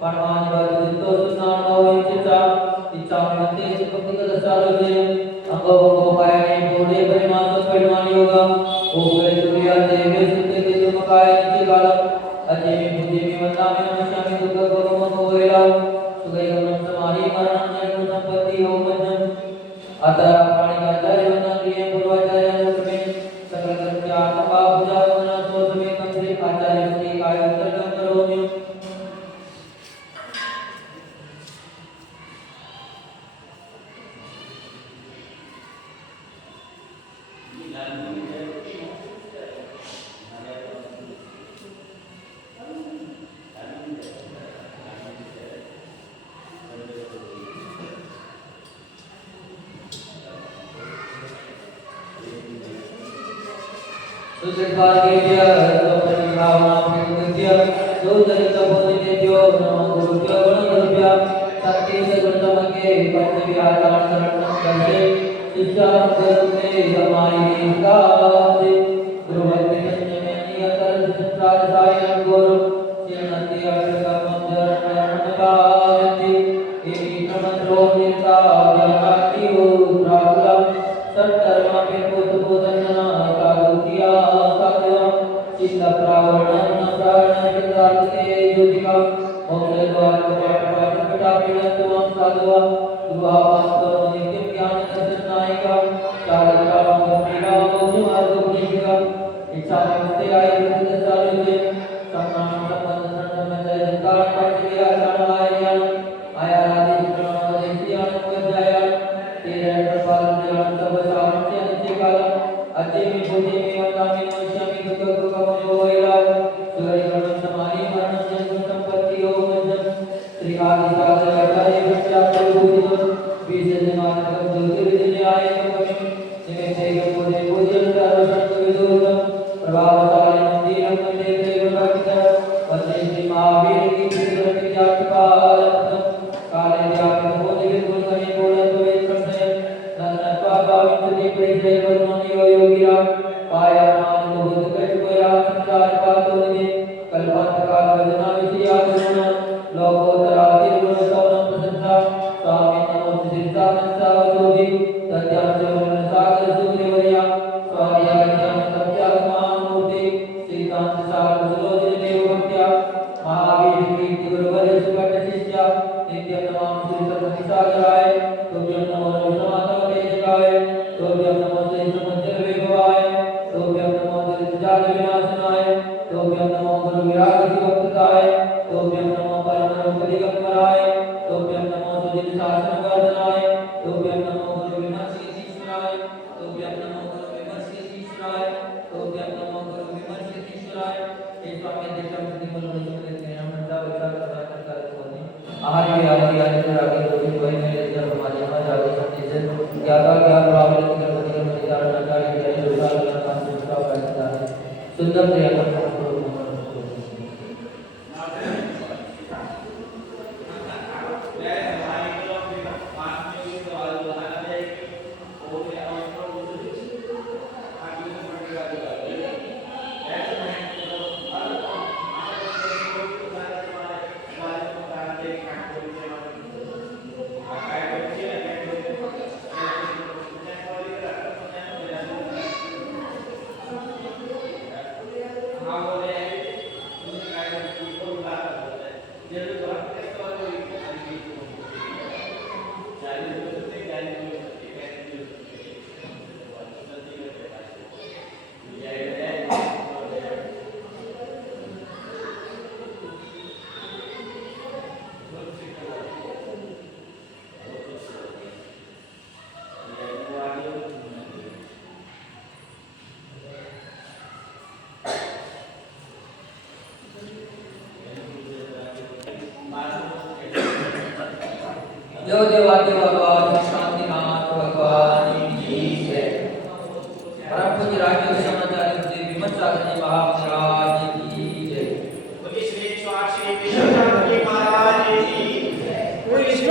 Parmani Bhagavato Sunano Ichita Ichamante Supakita Salute Angavo Payani Bode Parimasa Parimani Yoga Oga Surya Deve Sute Kidumakaya Nichigala Ajemi Bhujimi Vandami Namashami Dukha Guruma Kovela Sugaiganam Samari Maranam Jayam Sampati Omajam Atara Prani Acharya Vandandriya Purvacharya Nukame Sakal Karmya Atapa Puja Vandana Sosame Kamsri Acharya Mati Kaya Uttargam Karomyo Sudargya Sopani Bhavana Prikritya Sudarita Bodhidyo Namo Gurubhyo Gunagurubhya Sakti Saguntamake Panchavi Acharya Saranam Karse Shishyanam Gurumne Samari Nishkase Guru Bhakti Sanjamani Atar Shishraj Sayanam Guru Shyanati Ashrakamam Jaranayanamakayati Eki Pramantro Nirta Vyanati Udrakulam Sattarma Pirputu Bodhanana Kadutiya Sadhya Chitta Pravarana Prarana Chittarte Jyotika Moksha Dwara Kapata Kapata Pilantuam Sadhva Dvapastano Nityam Jnana Darshanayika Charagram Gopika Moksha Marga Purishika Ichhamute Ayurveda Salute Samnam Sambanna Sannamata Jankara Panchaviya Chanalayan Ayaradi Pranava Deshiyan Vajjayan Tiran Prapalanyan Tabasaram Chanchikalam Ajemi Bhujemi Vandami Namasyami Dukha Gurukam Yovaila Suraikanam Samani Maranam Jantam Sampati Omajam Sri Adi Sadhya Acharya Vishya Bhujito Vijayanamakam Jyotirvijayayam Kami Nimetayam Bhuje Bhujam Sarvashantu Vidurvam Prabhavasali Mandiram Nandete Gurvakitam Vande Sri Mahavir Ki Pitra Vidyatipalatam Kale Vyapita Bhujivit Gurgani Bholantu Vedprasnayam Nanatva Bhavintu Diprishay Varmani Yogira Paya Mani Bhut Kashmira Sanchar Patulini Kalpantaka Vajana Vishya Guruna Lokotara Tiruna Saunam Prasanta Swami Namo Siddha Nansa Vajodi Tatyam Javan Sagar Suryavarya Swami Agatyam Sapya Mahamurti Siddhanta Sagar Sulojini Devabhaktya Mahavir Kirti Guruvarya Subhata Shishya Nityam Namam Sri Sarvati Sagaraya Tubhyam Namo Ravisamatama Tejikaya Tubhyam Namo Sri Samanjala Vibhavaya Tubhyam Namo Darit Jala Vinashanaya Tubhyam Namo Guru Viraga Sivaptataya Tubhyam Namo Paramarupadi Gambaraya Tubhyam Namo Sujit Sasana Vardhanaya Tubhyam Namo Guru Vimarsi Ishwaraya Tubhyam Namo Guru Vimarsi Ishwaraya Tubhyam Namo Guru Vimarsi Ishwaraya हे स्वामी देशम सिद्धि बोलने के लिए हम मंत्रा विचार करना करते हैं आहारी आदि आदि रागी रोटी कोई मेरे जब हमारे यहाँ जागे सकते हैं ज्ञाता ज्ञान प्राप्त कर बदल में विचार नकार के लिए दूसरा लगा काम दूसरा पैसा है सुंदर से अपन देव देवादि भगवान शांतिनाथ भगवान की जय। परम पूज्य राजयोग समाचार्य श्री विमल सागर जी महाराज की जय। बोलिए श्री विश्वचार्य जी महाराज की जय। बोलिए श्री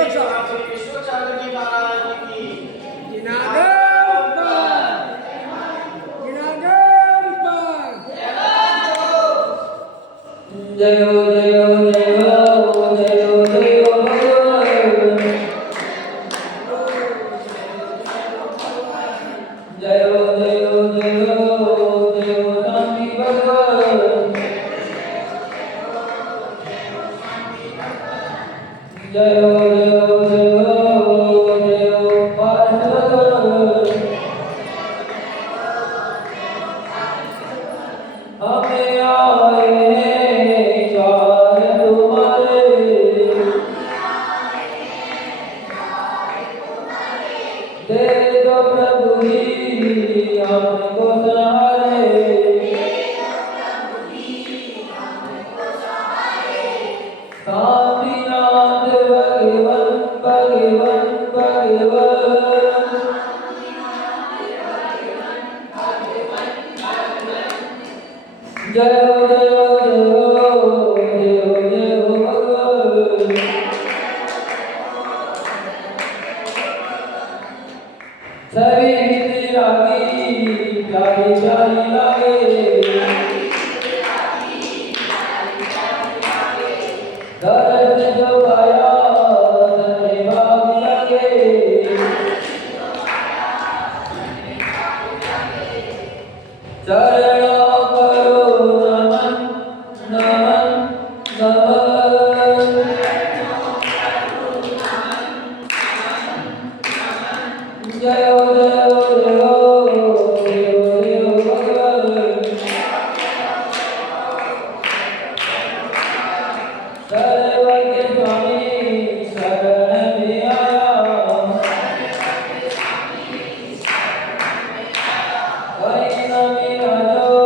विश्वचार्य जी महाराज की जय हो जय हो जय हो जय हो। जय हो जय हो जय हो जय हो पार्षद हमें आए हैं चार तुम्हारे दे दो प्रभु जी हमको सहारे स्वामीनाथ भगवन भगवन भगवन जय हो जय हो जय हो जय हो जय हो भगवन सभी गीत रागी प्यारी प्यारी लागे दर्द जो पाया तने भाग जागे चरणों करो नमन नमन नमन जय हो जय हो जय हो जय हो जय हो भगवान सर्व के स्वामी शरण में आया कहीं न मिला जो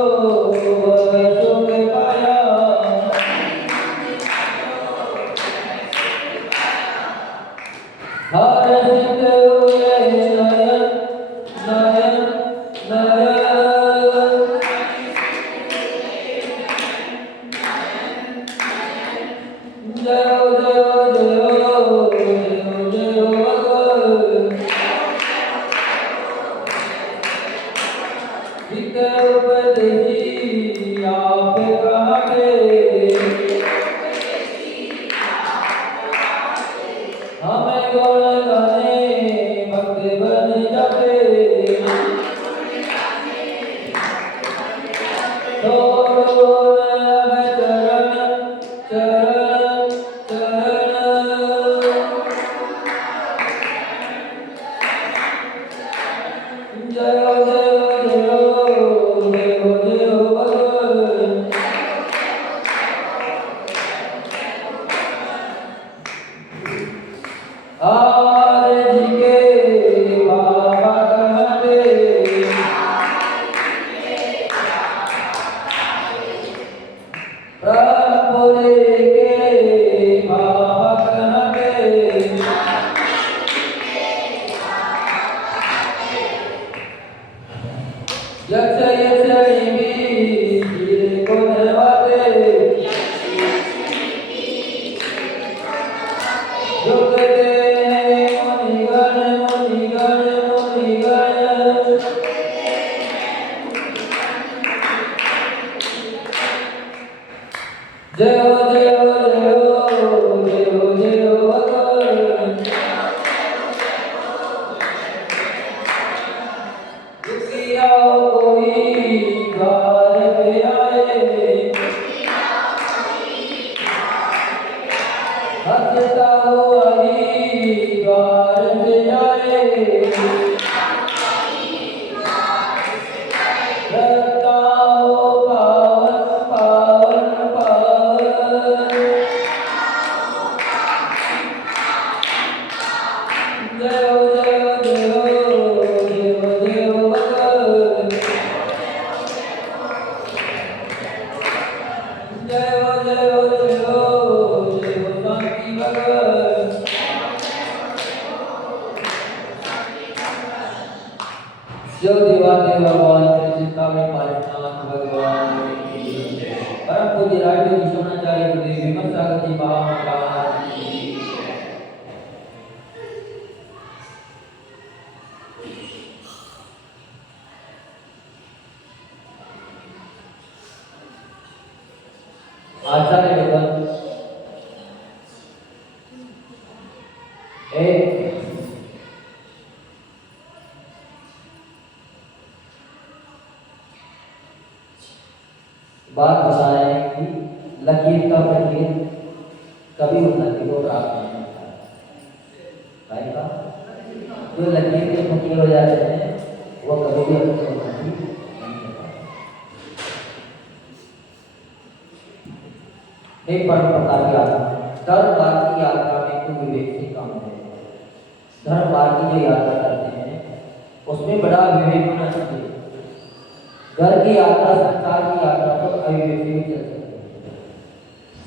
वह सुख पाया हर सिद्ध हुए नयन नयन नयन जय हो जय हो जय हो जय हो जय हो भगवान हित उपदेशी आप कहाँ के हमें गुण गाने भक्त बन जाते छोड़ो न अब चरण चरण चरण जय हो जय हो जय हो जय हो जय हो भगवान आर जी के बाबा कहते प्रभु के बाबा कहते यक्ष यक्षिणी भी को नवाते जुगते हैं मुनिगण मुनिगण मुनिगण जय हो जय हो जय हो जय हो जय हो भगवान दुखिया कोई द्वार पे आए हंसता हुआ ही द्वार पे आए रखता हो पावन पावन पावन जय हो जय हो जय हो जय हो जय हो भगवान जय हो जय हो जय हो जय हो शांति भगवान जो देवादेव भगवान श्री चिंतामणि पारिनाथ भगवान परम पूज्य राजयोग विश्वनाचार्य गुरुदेव विमल सागर जी महाराज की आचार्य लोगन एक बात बता रहे हैं कि लकीर का प्रतीक कभी उन्नति को प्राप्त नहीं होता भाई का जो लकीर के फकीर हो जाते हैं वो कभी भी अपनी उन्नति नहीं कर पाते। एक परम प्रकार की यात्रा धर्म मार्ग की यात्रा में तो विवेक से काम है। धर्म मार्ग की जो यात्रा करते हैं उसमें बड़ा विवेक होना चाहिए। घर की यात्रा संसार की यात्रा तो अविवेक से भी चल सकती है।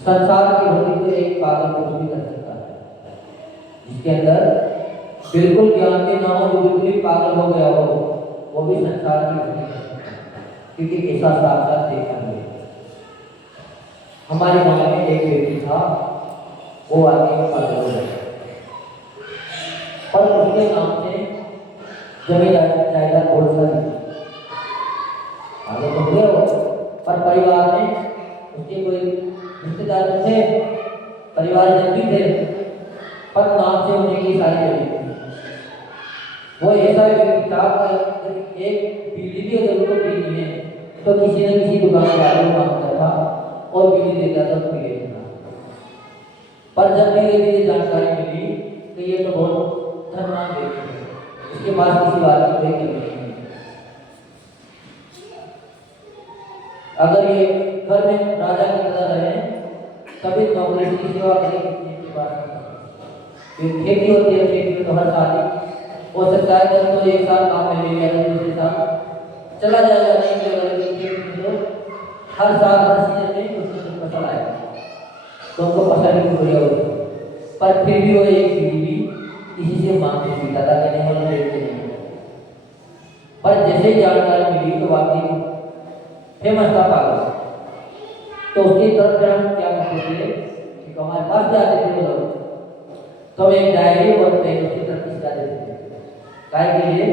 संसार की होती तो एक पागल पुरुष भी कर सकता है, जिसके अंदर बिल्कुल ज्ञान के नाम जो बिल्कुल ही पागल हो गया हो वो भी संसार की होती है, क्योंकि ऐसा साक्षात देखा है। हमारे गांव में एक व्यक्ति था, वो आगे पागल हो गया और उसके नाम से जमीन जायदाद बहुत सारी आगे तो गया हो, पर परिवार में उसके कोई रिश्तेदार थे, परिवार जल्दी थे, पर नाम से उन्हें की सारी जमीन। वो ऐसा व्यक्ति था कि एक बीड़ी भी अगर उसको पीनी है तो किसी न किसी दुकानदार को मांगता था और बीड़ी देता था, पी लेता था। पर जब धीरे धीरे जानकारी मिली कि ये तो बहुत धनवान व्यक्ति है, इसके पास किसी बात की कोई कमी नहीं है, अगर ये घर में राजा की तरह रहे तभी नौकरी की सेवा करेंगे। खेती होती है, खेती में तो हर साल हो सकता है जब तो एक साल काम में ले गया दूसरे साल चला जाएगा, नहीं खेती तो हर साल हर सीजन में कुछ न कुछ फसल आएगा, तो उनको फसल की बढ़िया होगी। पर फिर भी वो एक बीवी किसी से मांग के पीता था कि नहीं हम देखते नहीं। पर जैसे ही जानकारी मिली तो वाकई फेमस था पागल, तो उसकी तरफ फिर हम क्या करते थे कि हमारे पास जाते थे वो लोग, तो एक डायरी और पेन उसकी तरफ खिंचा देते थे काय के लिए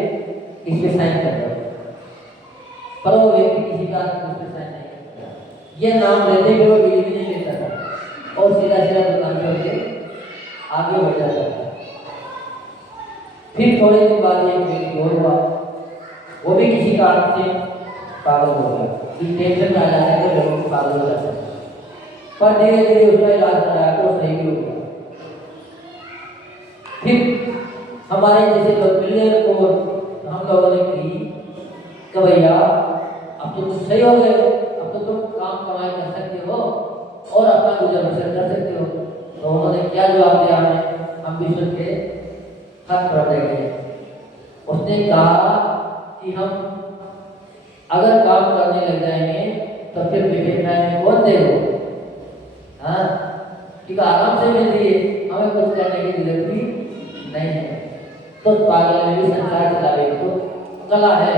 इस पे साइन कर दो, पर वो व्यक्ति किसी का उस पे साइन नहीं करता। ये नाम लेते हुए वो बीड़ी भी नहीं लेता था और सीधा सीधा दुकान पे आगे बढ़ जाता था। फिर थोड़े दिन बाद एक व्यक्ति और हुआ, वो भी किसी कारण से पागल हो गया, टेंशन में आ जाता है कि लोगों को पागल हो जाता है, पर धीरे धीरे उसका इलाज कराया तो सही भी हो गया। फिर हमारे जैसे लोग मिले तो हम लोगों ने की कि भैया अब तो तुम सही हो गए, अब तो तुम काम कमाई कर सकते हो और अपना गुजर बसर कर सकते हो। तो उन्होंने क्या जवाब दिया हमें, हम भी सुन के हाथ पड़ गए। उसने कहा कि हम अगर काम करने लग जाएंगे तो फिर विवेक में कौन देगा? हाँ ठीक है, आराम से मिल रही है, हमें कुछ करने की जरूरत भी नहीं है। तो पागल में भी संसार चलावे तो कला है,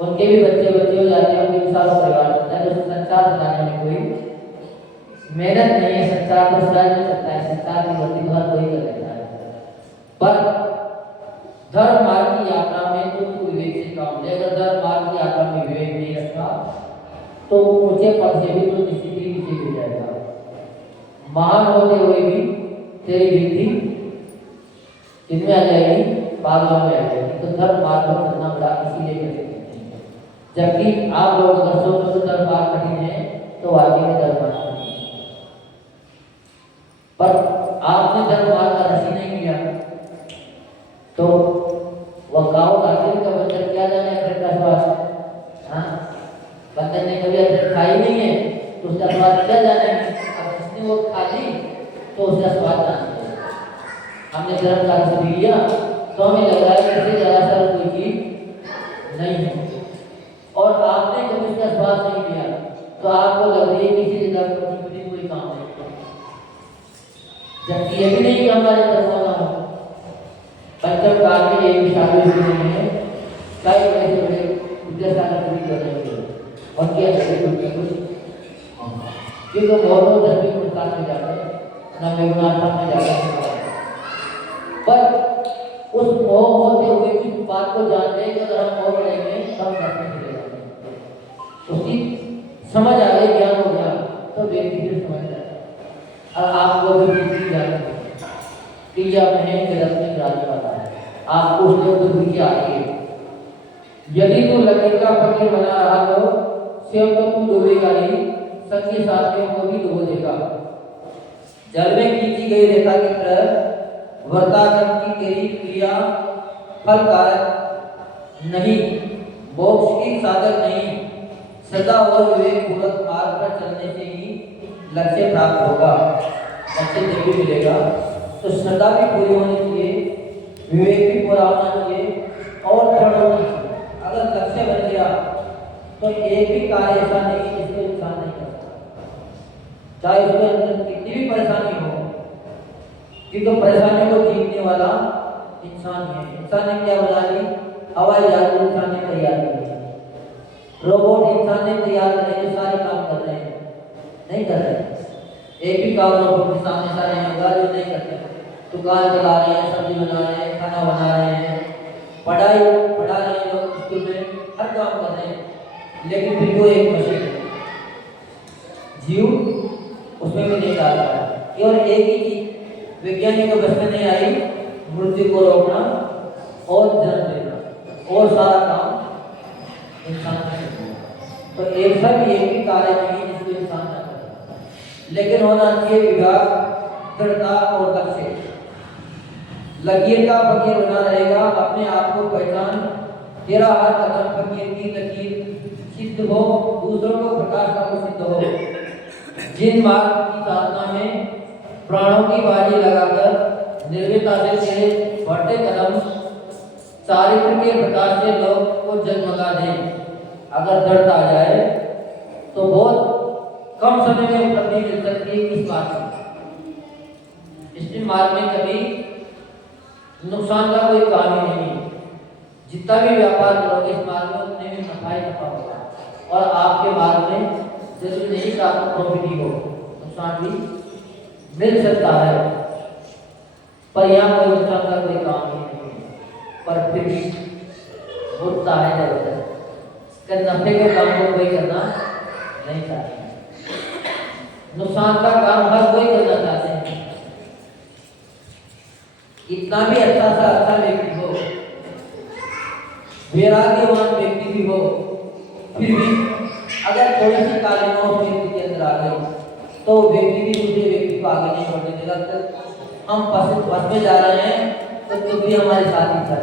उनके भी बच्चे हो जाते हैं, उनके सारा परिवार चलता है, तो संसार चलाने में कोई मेहनत नहीं है। संसार तो सहज में चलता है, संसार की गति तो हर कोई कर लेता है, पर धर्म मार्ग की यात्रा में तो विवेक से काम ले। अगर धर्म मार्ग की यात्रा में विवेक नहीं रखा तो ऊंचे पद से भी तो निश्चित ही नीचे गिर जाएगा। महान होते हुए भी तेरी गिनती कितने आ जाएगी, पागलों में आ जाएगी। तो धर्म मार्ग को करना बड़ा इसीलिए करते हैं, जबकि आप लोग अगर सोचो तो धर्म मार्ग कठिन है तो वाकई में धर्म मार्ग कठिन है, पर आपने धर्म मार्ग का रसी नहीं किया तो वह गाँव आखिर का बंदर क्या जाने अदरक का स्वाद। हाँ बंदर ने कभी अदरक खाई नहीं है तो उसका स्वाद क्या जाने, अब जिसने वो खा ली तो उसका स्वाद जानते हैं। हमने धर्म का रस पी लिया तो हमें लग रहा है कि इससे ज़्यादा सरल कोई चीज नहीं है, और आपने जब इसका स्वाद नहीं लिया तो आपको लग रही है कि इसी जगह कोई काम नहीं, जबकि ये भी नहीं कि हमारे अंदर होना हो। पंचम काल में ये विशाल नहीं है, कई बड़े बड़े विद्यासागर पूरी कर रहे हैं और क्या कुछ ये तो बहुत धर्मी प्रस्ताव में जाते हैं ना, मेघनाथ में जाते हैं, पर उस मोह होते हुए भी बात को जानते हैं कि अगर हम मोह बढ़ेंगे तब करते चलेगा, उसकी समझ आ गई, ज्ञान हो गया तो व्यक्ति फिर समझ जाता है। और आपको भी चीज जानते हैं कि यह महीने के रस में गिराने वाला है, आपको उसने बुद्धि आ रही है। यदि तू लकड़ी का फकीर बना रहा तो स्वयं तो तू डूबेगा नहीं, संगी साथियों को भी डुबो देगा। जल में खींची गई रेखा की तरह वर्ताकर्म की तेरी क्रिया फलकारक नहीं, मोक्ष की साधक नहीं। सदा और विवेक पूर्वक मार्ग पर चलने से ही लक्ष्य प्राप्त होगा, लक्ष्य जब भी मिलेगा। तो श्रद्धा भी पूरी होनी चाहिए, विवेक भी पूरा होना चाहिए और दृढ़ होना चाहिए। अगर लक्ष्य बन गया तो एक भी कार्य ऐसा नहीं है जिसको इंसान नहीं कर सकता, चाहे उसके अंदर कितनी भी परेशानी हो, क्योंकि परेशानियों को जीतने वाला इंसान है। इंसान ने क्या बना ली? हवाई जहाज इंसान ने तैयार किया, रोबोट इंसान ने तैयार करे जो सारे काम कर रहे हैं, नहीं कर रहे। एक भी काम रोबोट के सामने सारे होगा जो नहीं करते। दुकान चला रहे हैं, सब्जी बना रहे हैं, खाना बना रहे हैं, पढ़ा रहे हैं लोग स्कूल में, हर काम कर रहे हैं, लेकिन फिर वो एक मशीन है, जीव उसमें भी नहीं डाल रहा है। केवल एक ही चीज वैज्ञानिक को बस में नहीं आई, मृत्यु को रोकना और जन्म देना, और सारा काम इंसान ने करना। तो एक भी कार्य नहीं जिसको इंसान न करे, लेकिन होना चाहिए विभाग, दृढ़ता और लक्ष्य। लकीर का फकीर बना रहेगा, अपने आप को पहचान, तेरा हर कदम फकीर की लकीर सिद्ध हो, दूसरों को प्रकाश का सिद्ध हो। जिन मार्ग की साधना में प्राणों की बाजी लगाकर निर्भीकता से तेरे बढ़ते कदम चारित्र के प्रकाश से लोग को जगमगा दें। अगर दृढ़ता आ जाए तो बहुत कम समय में उपलब्धि मिल सकती है इस मार्ग में। इस मार्ग में कभी नुकसान का कोई काम ही नहीं है। जितना भी व्यापार करोगे इस मार्ग में उतने में नफा ही नफा होगा, और आपके मार्ग में जरूरी नहीं कि आपको प्रॉफिट ही हो, नुकसान भी मिल सकता है, पर यहाँ कोई नुकसान का कोई काम ही नहीं है। पर फिर भी होता है जरूरत नफे के काम को कोई करना नहीं चाहते, नुकसान का काम हर कोई करना चाहते हैं। इतना भी अच्छा व्यक्ति हो, वैराग्यवान व्यक्ति भी हो, फिर भी अगर थोड़ी सी कालिमा उस व्यक्ति के अंदर आ गई तो व्यक्ति भी दूसरे व्यक्ति को आगे नहीं बढ़ने देगा। तो हम बस में जा रहे हैं तो तुम भी हमारे साथ ही चल,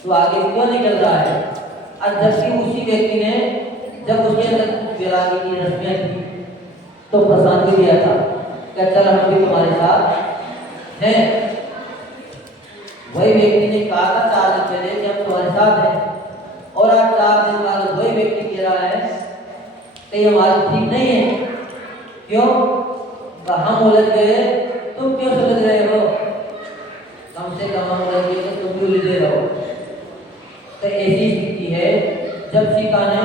तो आगे क्यों नहीं चल रहा है? और जबकि उसी व्यक्ति ने जब उसके अंदर वैराग्य की रस्में थी तो प्रशांत भी दिया था, क्या चल हम भी तुम्हारे साथ हैं। वही व्यक्ति ने कहा था 4 दिन पहले कि हम तुम्हारे साथ हैं, और आज 4 दिन बाद वही व्यक्ति कह रहा है कि ये हमारा ठीक नहीं है। क्यों? हम उलझ गए, तुम क्यों समझ रहे हो? कम से कम हम उलझ गए तो तुम भी उलझे रहो। तो ऐसी स्थिति है, जब सीता ने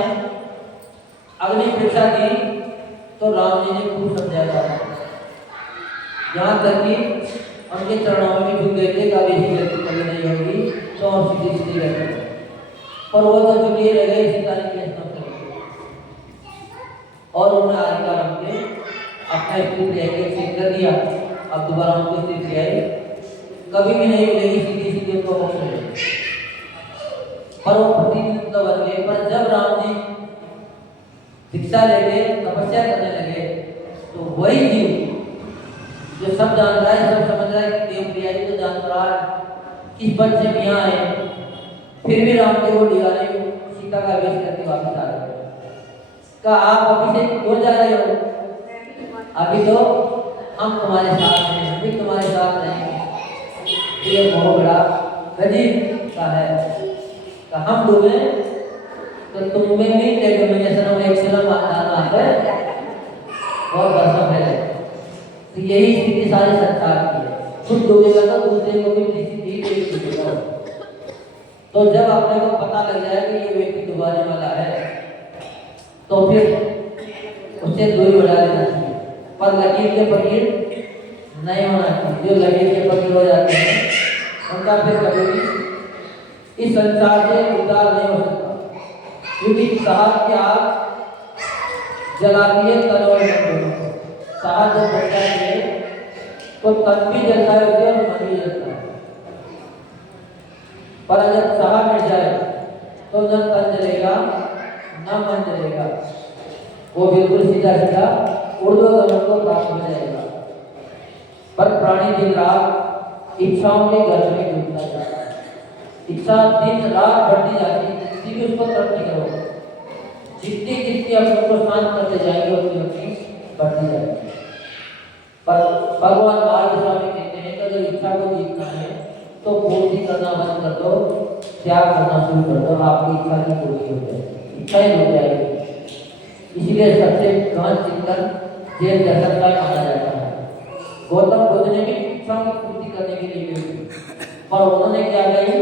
अग्नि परीक्षा की तो राम जी ने खूब समझाया था, यहाँ तक कि उनके चरणों में भी झुक गए थे, कभी ऐसी गलती कभी नहीं होगी तो हम सीधी रहते हैं। पर वो तो झुके रह गए, सीता ने केस न और उन्होंने आगे का के अपना स्थिति चेक कर दिया। अब दोबारा उनको स्थिति आई कभी भी नहीं मिलेगी, सीधी उनको मोक्ष मिलेगा। पर वो प्रतिदिन तो बन गए। पर जब राम जी दीक्षा लेके तपस्या करने लगे तो वही जीव जो सब जान रहा है, सब समझ रहा है कि देव प्रिया जी तो जान रहा है किस पद से यहाँ आए, फिर भी राम जी को डिगाने सीता का वेश करके वापस आ गए। कहा आप अभी से क्यों जा रहे हो? अभी तो हम तुम्हारे साथ हैं, अभी तुम्हारे साथ रहेंगे। ये बहुत बड़ा गरीब का है, का हम डूबे तो तुम में नहीं टेके जैसे हम एक सलाम आता है और बरसा फैले। तो यही स्थिति सारे संसार की है, खुद डूबेगा तो दूसरे को भी किसी डूबेगा। तो जब अपने को पता लग जाए कि ये व्यक्ति डुबाने वाला है तो फिर उससे दूरी बढ़ा लेना चाहिए, पर लकीर के फकीर नहीं होना चाहिए। जो लकीर के फकीर हो जाते हैं उनका फिर कभी भी इस संसार से उद्धार नहीं हो सकता, क्योंकि साहब की आग जलाती है तन और मन को। साहब जब बढ़ता है तो तन भी जलता है और मन भी जलता है, पर अगर साहब मिट जाए तो न तन जलेगा न मन जलेगा, वो बिल्कुल सीधा ऊर्ध्वगमन को प्राप्त हो जाएगा। पर प्राणी दिन रात इच्छाओं के गर्भ में डूबता जाता है। इच्छा दिन रात बढ़ती जाती है, जितनी भी उसको तरक्की करो, जितनी जितनी अपने को शांत करते जाएंगे उतनी उतनी बढ़ती जाएगी। पर भगवान नारद स्वामी कहते हैं कि अगर इच्छा को जीतना है तो पूर्ति करना बंद कर दो, त्याग करना शुरू कर दो, आपकी इच्छा की पूर्ति हो जाएगी, इच्छा ही हो जाएगी। इसलिए सबसे गहन चिंतन जेल दशरथ का माना जाता है। गौतम बुद्ध ने भी इच्छाओं की पूर्ति करने के लिए भी, पर उन्होंने क्या कही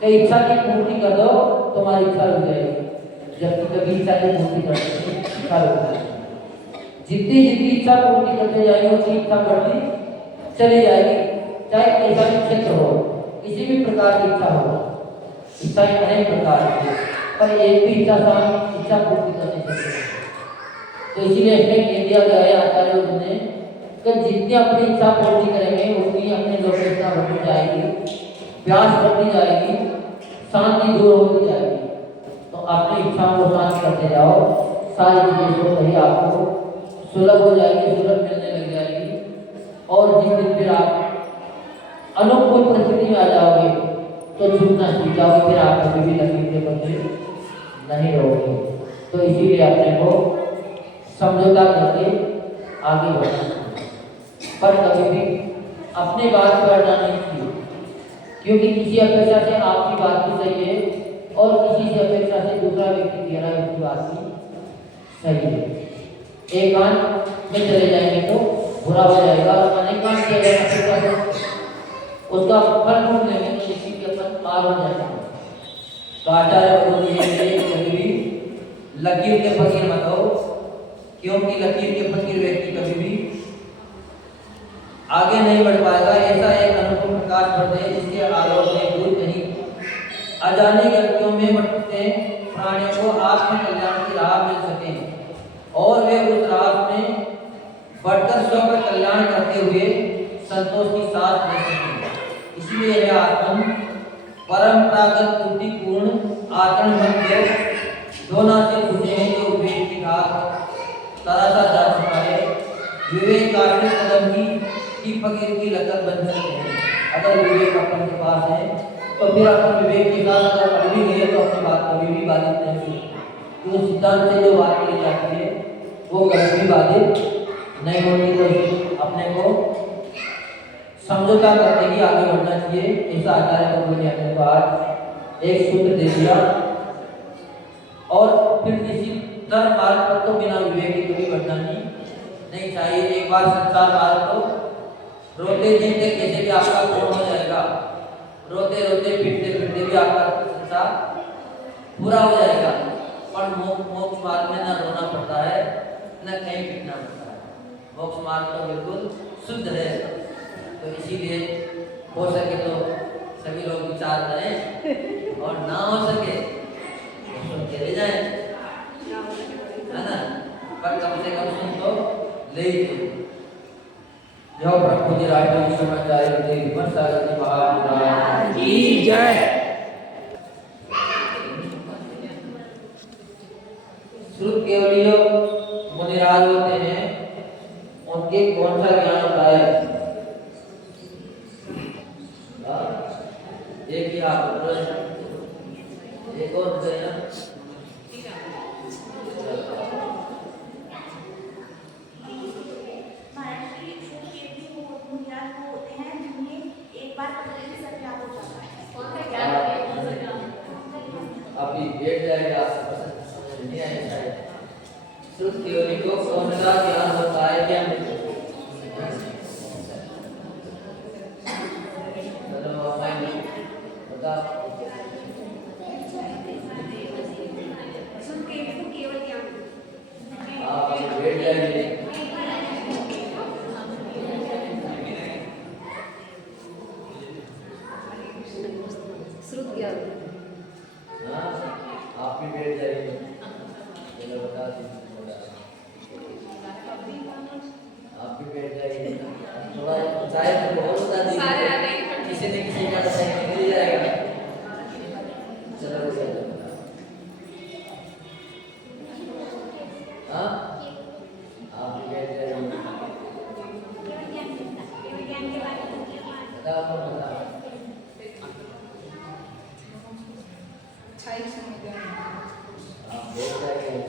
कि इच्छा की पूर्ति कर दो तुम्हारी इच्छा रुक जाएगी, जबकि कभी इच्छा की पूर्ति करने की इच्छा रुक जाएगी। जितनी जितनी इच्छा पूर्ति करते जाएंगे उतनी इच्छा बढ़ती चली जाएगी। चाहे कैसा भी क्षेत्र हो, किसी भी प्रकार की इच्छा हो, इच्छाएं अनेक प्रकार की, पर एक भी इच्छा पूर्ति करनी चाहिए। तो इसीलिए इसमें कह दिया गया है आचार्यों ने कि जितनी अपनी इच्छा पूर्ति करेंगे उतनी अपनी लोकप्रियता बढ़ती जाएगी, प्यास बढ़ती जाएगी, शांति दूर होती जाएगी। तो अपनी इच्छाओं को शांत करते जाओ, सारी चीजें जो कही आपको सुलभ हो जाएगी, सुलभ मिलने लग जाएगी। और जिस दिन फिर आप अनुकूल परिस्थिति में आ जाओगे तो झुकना सीख जाओगे, फिर आप कभी भी लकीर के बंधे नहीं रहोगे। तो इसीलिए अपने को समझौता करके आगे बढ़ना चाहिए, पर कभी भी अपने बात पर अड़ना नहीं चाहिए, क्योंकि किसी अपेक्षा से आपकी बात भी सही है और किसी से अपेक्षा से दूसरा व्यक्ति कह रहा है उसकी बात भी सही है। एकांत में चले जाएंगे तो बुरा हो जाएगा, और अनेकांत के अगर अपेक्षा से उसका फल ढूंढ लेंगे तो किसी के अपन पार हो जाएंगे। तो आचार्य कभी भी लकीर के फकीर मत हो, क्योंकि लकीर के फकीर व्यक्ति कभी भी आगे नहीं बढ़ पाएगा। ऐसा एक अनुकूल प्रकाश बढ़े जिसके आलोक में दूर कहीं अजानी गतियों में भटकते प्राणियों को आत्म कल्याण की राह मिल सके और वे उस राह में बढ़कर स्व का कल्याण करते हुए संतोष की सांस ले सकें। इसलिए यह आत्म परंपरागत त्रुटिपूर्ण आचरण मध्य दोनों से पूछे हैं जो विवेक की घात तरासा जा चुका है। विवेक काटने कदम की फकीर की लकत बन सकते हैं। अगर विवेक अपन के पास है तो फिर अपन विवेक के साथ अगर पढ़ भी गए तो अपनी बात कभी भी बाधित नहीं होगी, क्योंकि सिद्धांत से जो बात की जाती है वो कभी भी बाधित नहीं होती। तो अपने को समझौता करके ही आगे बढ़ना चाहिए। ऐसा आचार्य ने अपने को आज एक सूत्र दे दिया। और फिर किसी धर्म मार्ग पर तो बिना विवेक के कभी बढ़ना नहीं चाहिए। एक बार संसार मार्ग तो रोते जीते कैसे भी आपका पूर्ण हो जाएगा, रोते रोते पीटते पीटते भी आपका संसार पूरा हो जाएगा। पर मोक्ष मार्ग में न रोना पड़ता है न कहीं पीटना पड़ता है। मोक्ष मार्ग तो बिल्कुल शुद्ध है। तो इसीलिए हो सके तो सभी लोग विचार करें और ना हो सके तो सुन के ले जाए, है ना, पर कम से कम सुन तो ले ही। जो प्रभु जी राष्ट्र समाचार्य विमर्श सागर महाराज की जय। श्रुत केवलिय मुनिराज होते हैं, उनके कौन सा ज्ञान होता है? एक ही आप एक और अभी बैठ जाएगा, नहीं आएगा। श्रुत केवली को कौन सा ज्ञान होता है? क्या आप भी बैठ जाइए। आप भी बैठ जाइए। थोड़ा चाहे तो बहुत बता दीजिए, किसी न किसी का सही मिल जाएगा। चलो हाँ, आप भी बैठ जाइए। आपको बता आप देख जाएंगे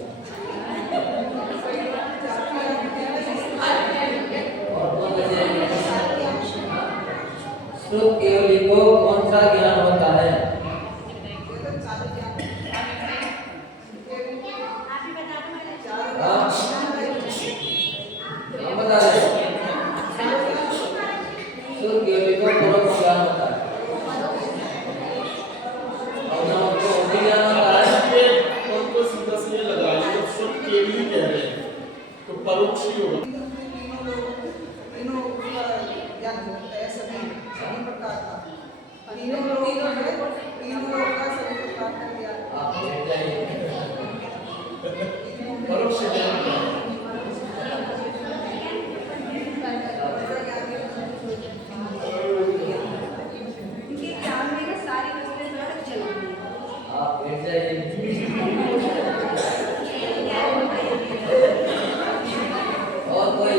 और कौन से श्रुत केवली को कौन सा ज्ञान होता है? हाँ? हम बता रहे हैं। श्रुत केवली को परोक्ष ज्ञान होता है और ना उनको भी ज्ञान होता है। उनको सीधा से ये लगा लो तो शुद्ध केवली कह रहे हैं तो परोक्ष ही होगा। आप बैठ जाइए। परोक्ष ज्ञान क्या है? आप बैठ जाइए। और कोई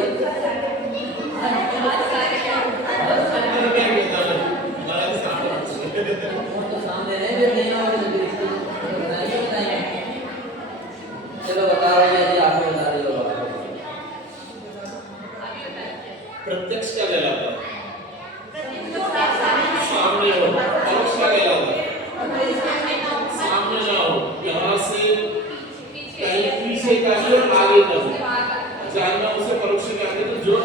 वो तो सामने नहीं बैठ नहीं और बताइए। चलो बता रहे हैं जी, आपने बता दिया होगा। प्रत्यक्ष क्या कहलाता है? सामने हो। परोक्ष क्या कहलाता है? सामने ना हो, यहाँ से कहीं पीछे का ही और आगे का ही जानना, उसे परोक्ष कहते हैं। तो जो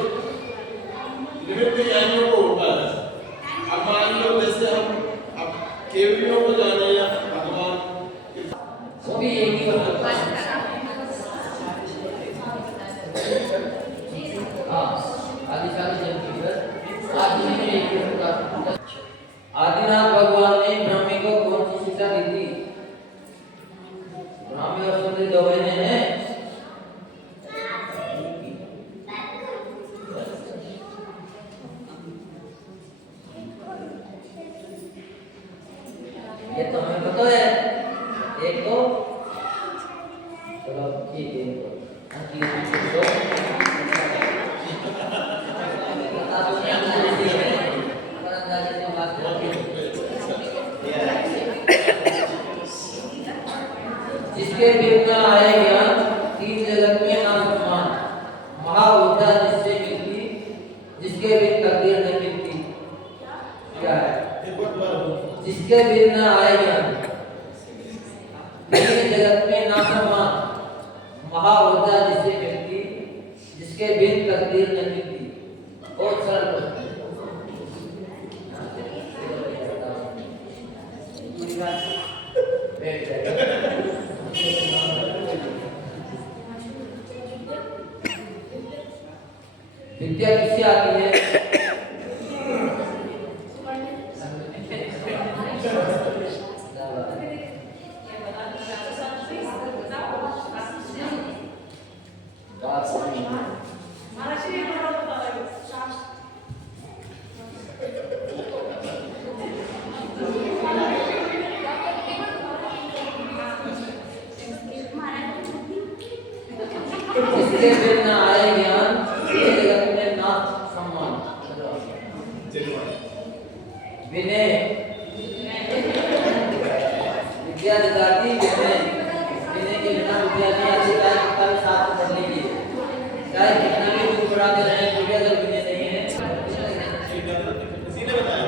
निमित्त ज्ञानियों को होता है, अब मान लो जैसे हम अब केवलियों को जाने या भगवान वो भी एक ही होता है। हाँ, आदिशाली जयंती पर आज भी एक ही होता है। आदिनाथ भगवान ने ब्राह्मी को कौन सी शिक्षा दी थी? ब्राह्मी और सुंदरी दो बहनें हैं। ये तो हमें पता है। एक तो चलो ठीक है अंकित दो बता दो नहीं पर अंदाजे से बात करते हैं। जिसके बिना आए ज्ञान तीन जगत में ना सम्मान महा ऊर्जा जिससे मिलती जिसके बिन तकदीर नहीं मिलती। क्या है? जिसके बिना आए ज्ञान तीन जगत में ना सम्मान महा ऊर्जा जिससे मिलती जिसके बिन तकदीर नहीं मिलती। बहुत सरल प्रश्न है। बैठ जाइए। विद्या किससे आती है? बात सुनिए। इसके बिना आए ज्ञान ये जगत में ना सम्मान विनय विद्या जगाती विनय विनय के बिना विद्या नहीं आती। चाहे कितना भी साथ पढ़ लीजिए, चाहे कितना भी दूर पढ़ाते रहे, विद्या अगर विनय नहीं है। किसी ने बताया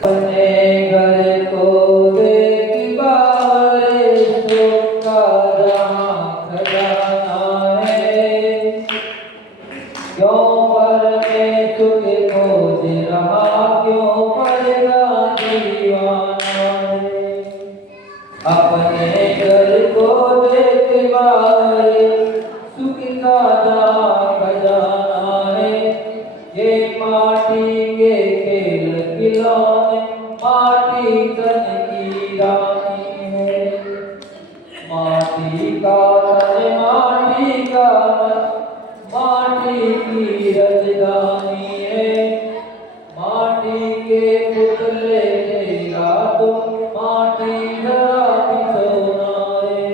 अपने घर को देख बारे सुख का जहाँ खजाना है। क्यों पर में सुख खोज रहा क्यों पड़ेगा दीवाना है। अपने घर को देख बारे सुख का जहाँ खजाना है। ये माटी के खेल खिलौने माटी तन की रानी है। माटी का तन माटी का मन माटी की राजधानी है। के पुतले तेरा तो माटी धरा भी सोनाए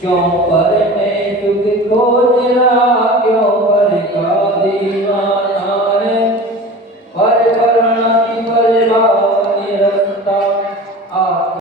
क्यों पर मैं तुझको